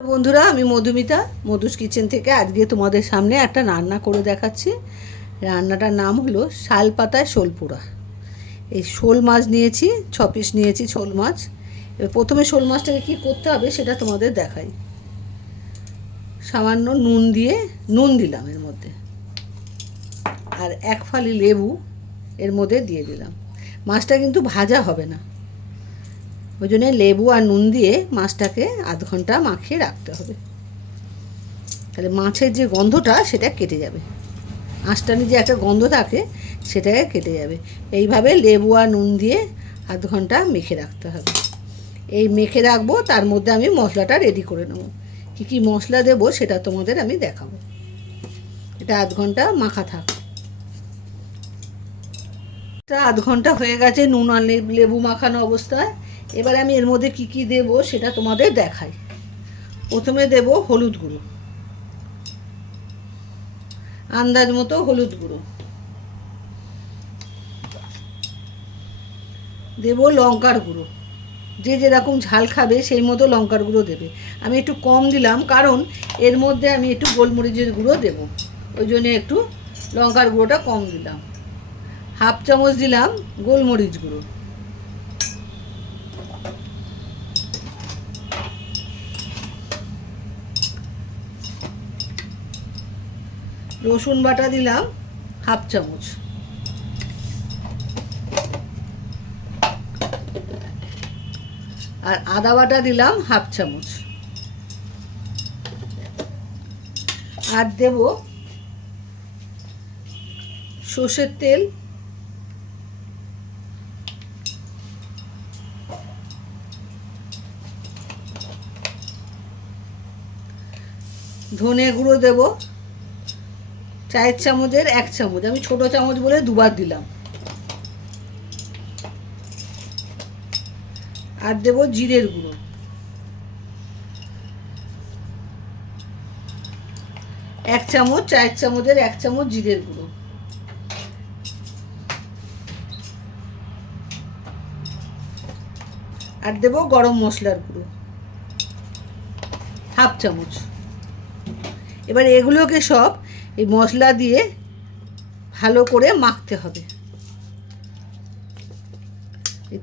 বন্ধুরা, আমি মধুমিতা মধুস কিচেন থেকে আজকে তোমাদের সামনে একটা রান্না করে দেখাচ্ছি। রান্নাটার নাম হলো শাল পাতায় শোল পোড়া। এই শোল মাছ নিয়েছি, 6 পিস নিয়েছি শোল মাছ। এবার প্রথমে শোল মাছটাকে কী করতে হবে সেটা তোমাদের দেখাই। সামান্য নুন দিলাম এর মধ্যে, আর 1 ফালি লেবু এর মধ্যে দিয়ে দিলাম। মাছটা কিন্তু ভাজা হবে না, ওই জন্যে লেবু আর নুন দিয়ে মাছটাকে আধ ঘন্টা মাখিয়ে রাখতে হবে। তাহলে মাছের যে গন্ধটা সেটা কেটে যাবে, আঁশটানি যে একটা গন্ধ থাকে সেটাকে কেটে যাবে। এইভাবে লেবু আর নুন দিয়ে আধ ঘন্টা মেখে রাখতে হবে। এই মেখে রাখবো, তার মধ্যে আমি মশলাটা রেডি করে নেবো। কী কী মশলা দেবো সেটা তোমাদের আমি দেখাবো। এটা আধ ঘন্টা মাখা থাক। এটা আধ ঘন্টা হয়ে গেছে নুন আর লেবু মাখানো অবস্থায়। এবার আমি এর মধ্যে কী কী দেবো সেটা তোমাদের দেখাই। প্রথমে দেব হলুদ গুঁড়ো, আন্দাজ মতো হলুদ গুঁড়ো দেব। লঙ্কার গুঁড়ো, যে যেরকম ঝাল খাবে সেই মতো লঙ্কার গুঁড়ো দেবে। আমি একটু কম দিলাম, কারণ এর মধ্যে আমি একটু গোলমরিচের গুঁড়ো দেব, ওই জন্যে একটু লঙ্কার গুঁড়োটা কম দিলাম। 1/2 চামচ দিলাম গোলমরিচ গুঁড়ো, রসুন বাটা দিলাম 1/2 চামচ, আর আদা বাটা দিলাম 1/2 চামচ, আর দেব সর্ষের তেল, ধনে গুঁড়ো দেব 4 চামচের 1 চামচ, আমি ছোট চামচ বলে দুবার দিলাম, আর দেব জিরের গুঁড়ো, এক চামচ, 4 চামচের 1 চামচ জিরের গুঁড়ো, আর দেব গরম মশলার গুঁড়ো 1/2 চামচ। এবার এগুলোকে সব এই মশলা দিয়ে ভালো করে মাখতে হবে।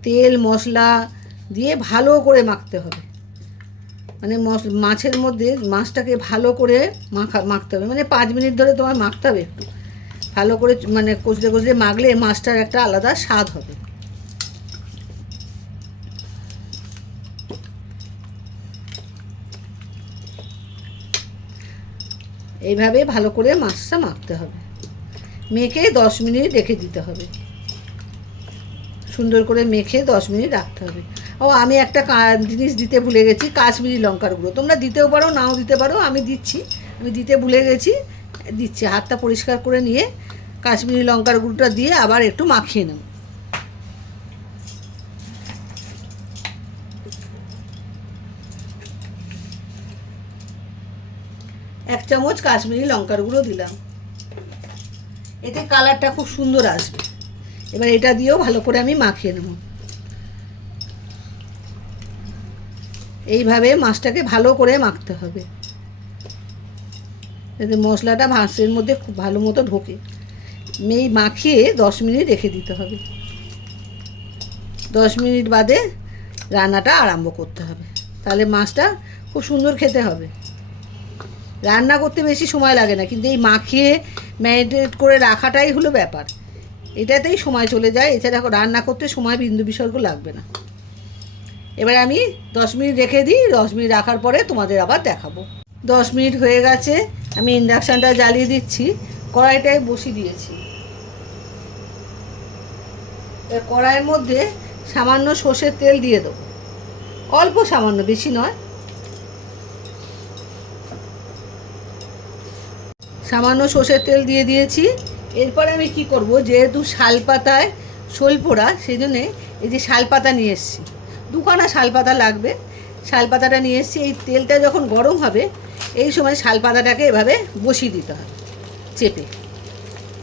তেল মশলা দিয়ে ভালো করে মাখতে হবে, মানে মাছের মধ্যে মাছটাকে ভালো করে মাখতে হবে, মানে 5 মিনিট ধরে তোমার মাখতে হবে। একটু ভালো করে মানে কষলে কষলে মাখলে মাছটার একটা আলাদা স্বাদ হবে। এইভাবে ভালো করে মাছটা মাখতে হবে, মেখে 10 মিনিট রেখে দিতে হবে। সুন্দর করে মেখে 10 মিনিট রাখতে হবে। ও, আমি একটা জিনিস দিতে ভুলে গেছি, কাশ্মীরি লঙ্কার গুঁড়ো। তোমরা দিতেও পারো, নাও দিতে পারো, আমি দিচ্ছি। আমি দিতে ভুলে গেছি, দিচ্ছি। হাতটা পরিষ্কার করে নিয়ে কাশ্মীরি লঙ্কার গুঁড়োটা দিয়ে আবার একটু মাখিয়ে নেব। এক চামচ কাশ্মীরি লঙ্কার গুঁড়ো দিলাম, এতে কালারটা খুব সুন্দর আসবে। এবার এটা দিয়েও ভালো করে আমি মাখিয়ে নেব। এইভাবে মাছটাকে ভালো করে মাখতে হবে, যাতে মশলাটা মাছের মধ্যে খুব ভালো মতো ঢোকে। এই মাখিয়ে 10 মিনিট রেখে দিতে হবে। 10 মিনিট বাদে রান্নাটা আরম্ভ করতে হবে, তাহলে মাছটা খুব সুন্দর খেতে হবে। রান্না করতে বেশি সময় লাগে না, কিন্তু এই মাখিয়ে ম্যারিনেট করে রাখাটাই হলো ব্যাপার। এটাতেই সময় চলে যায়, এছাড়া রান্না করতে সময় বিন্দু বিসর্গ লাগবে না। এবার আমি 10 মিনিট রেখে দিই। 10 মিনিট রাখার পরে তোমাদের আবার দেখাবো। 10 মিনিট হয়ে গেছে, আমি ইন্ডাকশানটা জ্বালিয়ে দিচ্ছি, কড়াইটায় বসিয়ে দিয়েছি। কড়াইয়ের মধ্যে সামান্য সর্ষের তেল দিয়ে দেবো, অল্প সামান্য, বেশি নয়। সামান্য সর্ষের তেল দিয়ে দিয়েছি। এরপরে আমি কি করব, যেহেতু শাল পাতায় শোল পোড়া, সেই জন্যে এই যে শাল পাতা নিয়ে এসেছি, 2 খানা শাল পাতা লাগবে। শাল পাতাটা নিয়ে এসেছি। এই তেলটা যখন গরম হবে, এই সময় শাল পাতাটাকে এভাবে বসিয়ে দিতে হবে চেপে।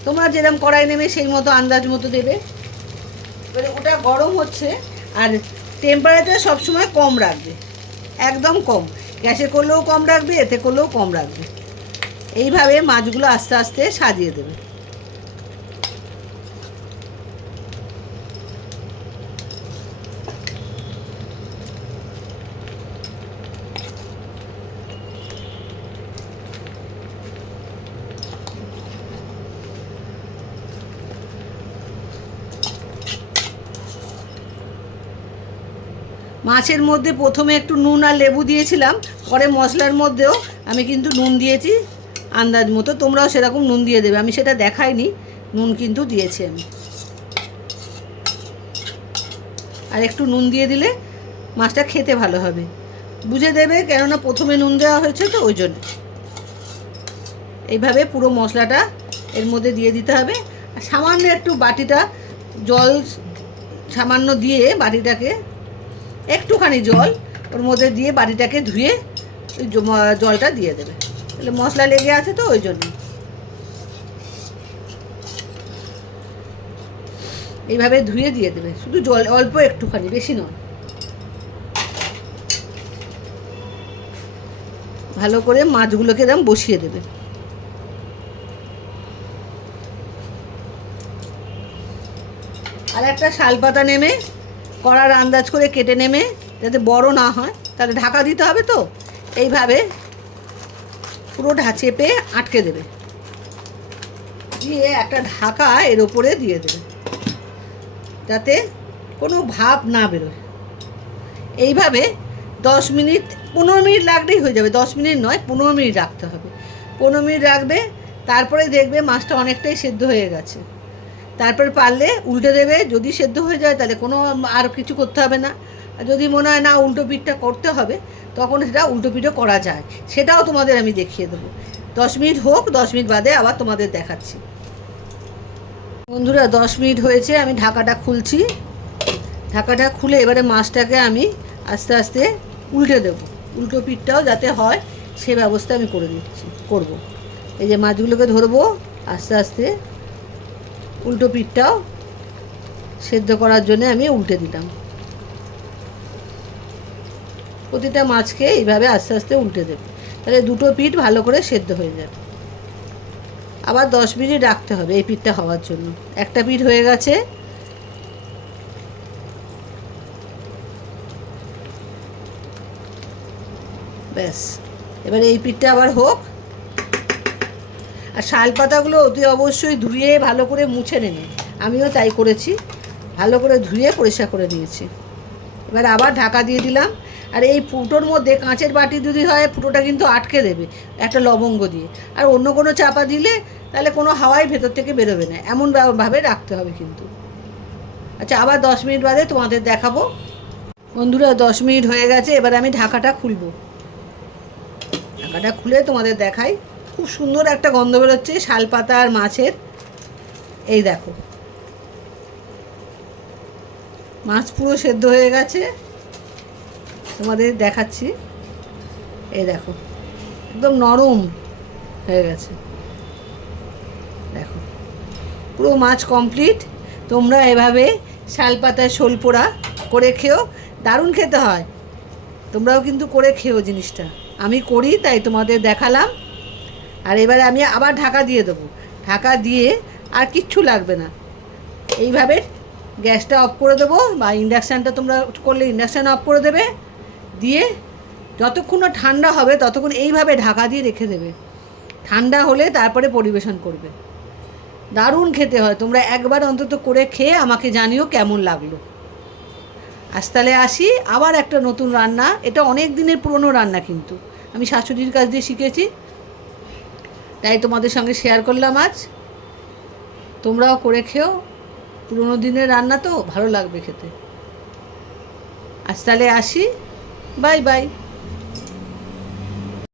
তোমরা যেরকম কড়াই নেবে সেই মতো আন্দাজ মতো দেবে। এবারে ওটা গরম হচ্ছে, আর টেম্পারেচার সবসময় কম রাখবে, একদম কম। গ্যাসে করলেও কম রাখবে, এতে করলেও কম রাখবে। এইভাবে মাছগুলো আস্তে আস্তে সাজিয়ে দেবে। মাছের মধ্যে প্রথমে একটু নুন আর লেবু দিয়েছিলাম, পরে মশলার মধ্যেও আমি কিন্তু নুন দিয়েছি আন্দাজ মতো। তোমরাও সেরকম নুন দিয়ে দেবে, আমি সেটা দেখাইনি, নুন কিন্তু দিয়েছি আমি। আর একটু নুন দিয়ে দিলে মাছটা খেতে ভালো হবে, বুঝে দেবে, কেননা প্রথমে নুন দেওয়া হয়েছে তো ওই জন্য। এইভাবে পুরো মশলাটা এর মধ্যে দিয়ে দিতে হবে। আর সামান্য একটু বাটিটা জল সামান্য দিয়ে বাটিটাকে একটুখানি জল ওর মধ্যে দিয়ে বাটিটাকে ধুয়ে ওই জলটা দিয়ে দেবে, তাহলে মশলা লেগে আছে তো ওই জন্য। এইভাবে ধুয়ে দিয়ে দেবে, শুধু জল অল্প একটুখানি, বেশি নয়। ভালো করে মাছগুলোকে এরকম বসিয়ে দেবে। আর একটা শালপাতা নেমে কড়ার আন্দাজ করে কেটে নেমে, যাতে বড় না হয়, তাহলে ঢাকা দিতে হবে তো। এইভাবে পুরো চেপে আটকে দেবে, দিয়ে একটা ঢাকা এর ওপরে দিয়ে দেবে, যাতে কোনো ভাপ না বেরোয়। এইভাবে 10 মিনিট 15 মিনিট লাগলেই হয়ে যাবে। 10 মিনিট নয়, 15 মিনিট রাখতে হবে। 15 মিনিট রাখবে, তারপরে দেখবে মাছটা অনেকটাই সেদ্ধ হয়ে গেছে। তারপর পারলে উল্টে দেবে, যদি সেদ্ধ হয়ে যায় তাহলে কোনো আর কিছু করতে হবে না। আর যদি মনে হয় না উল্টো পিঠটা করতে হবে, তখন সেটা উল্টো পিঠও করা যায়, সেটাও তোমাদের আমি দেখিয়ে দেবো। 10 মিনিট হোক, 10 মিনিট বাদে আবার তোমাদের দেখাচ্ছি। বন্ধুরা 10 মিনিট হয়েছে, আমি ঢাকাটা খুলছি। ঢাকাটা খুলে এবারে মাছটাকে আমি আস্তে আস্তে উল্টে দেবো, উল্টো পিঠটাও যাতে হয় সে ব্যবস্থা আমি করব। এই যে মাছগুলোকে ধরবো, আস্তে আস্তে উল্টো পিঠটাও সেদ্ধ করার জন্য আমি উল্টে দিলাম। প্রতিটা মাছকে এইভাবে আস্তে আস্তে উল্টে দেবে, তাহলে দুটো পিঠ ভালো করে সেদ্ধ হয়ে যাবে। আবার 10 মিনিট রাখতে হবে এই পিঠটা হওয়ার জন্য। একটা পিঠ হয়ে গেছে, ব্যাস। এবার এই পিঠটা আবার হোক। আর শাল পাতাগুলো অতি অবশ্যই ধুয়ে ভালো করে মুছে নেবে, আমিও তাই করেছি, ভালো করে ধুয়ে পরিষ্কার করে নিয়েছি। এবার আবার ঢাকা দিয়ে দিলাম। আর এই ফুটোর মধ্যে কাঁচের বাটি যদি হয়, ফুটোটা কিন্তু আটকে দেবে একটা লবঙ্গ দিয়ে। আর অন্য কোনো চাপা দিলে তাহলে কোনো হাওয়াই ভেতর থেকে বেরোবে না, এমনভাবে রাখতে হবে কিন্তু। আচ্ছা, আবার 10 মিনিট বাদে তোমাদের দেখাবো। বন্ধুরা 10 মিনিট হয়ে গেছে, এবার আমি ঢাকাটা খুলবো। ঢাকাটা খুলে তোমাদের দেখাই। খুব সুন্দর একটা গন্ধ বেরোচ্ছে শালপাতা আর মাছের। এই দেখো, মাছ পুরো সেদ্ধ হয়ে গেছে, তোমাদের দেখাচ্ছি। এই দেখো, একদম নরম হয়ে গেছে, দেখো পুরো মাছ কমপ্লিট। তোমরা এভাবে শালপাতার শোল পোড়া করে খেও, দারুণ খেতে হয়। তোমরাও কিন্তু করে খেও জিনিসটা, আমি করি তাই তোমাদের দেখালাম। আর এবারে আমি আবার ঢাকা দিয়ে দেবো। ঢাকা দিয়ে আর কিচ্ছু লাগবে না, এইভাবে গ্যাসটা অফ করে দেবো, বা ইন্ডাকশানটা তোমরা করলে ইন্ডাকশান অফ করে দেবে। দিয়ে যতক্ষণ না ঠান্ডা হবে ততক্ষণ এইভাবে ঢাকা দিয়ে রেখে দেবে। ঠান্ডা হলে তারপরে পরিবেশন করবে, দারুণ খেতে হয়। তোমরা একবার অন্তত করে খেয়ে আমাকে জানিও কেমন লাগলো। আজ তাহলে আসি, আবার একটা নতুন রান্না। এটা অনেক দিনের পুরনো রান্না, কিন্তু আমি শাশুড়ির কাছ দিয়ে শিখেছি, তাই তোমাদের সঙ্গে শেয়ার করলাম আজ। তোমরাও করে খেও, পুরনো দিনের রান্না তো ভালো লাগবে খেতে। আজ তাহলে আসি, বাই বাই।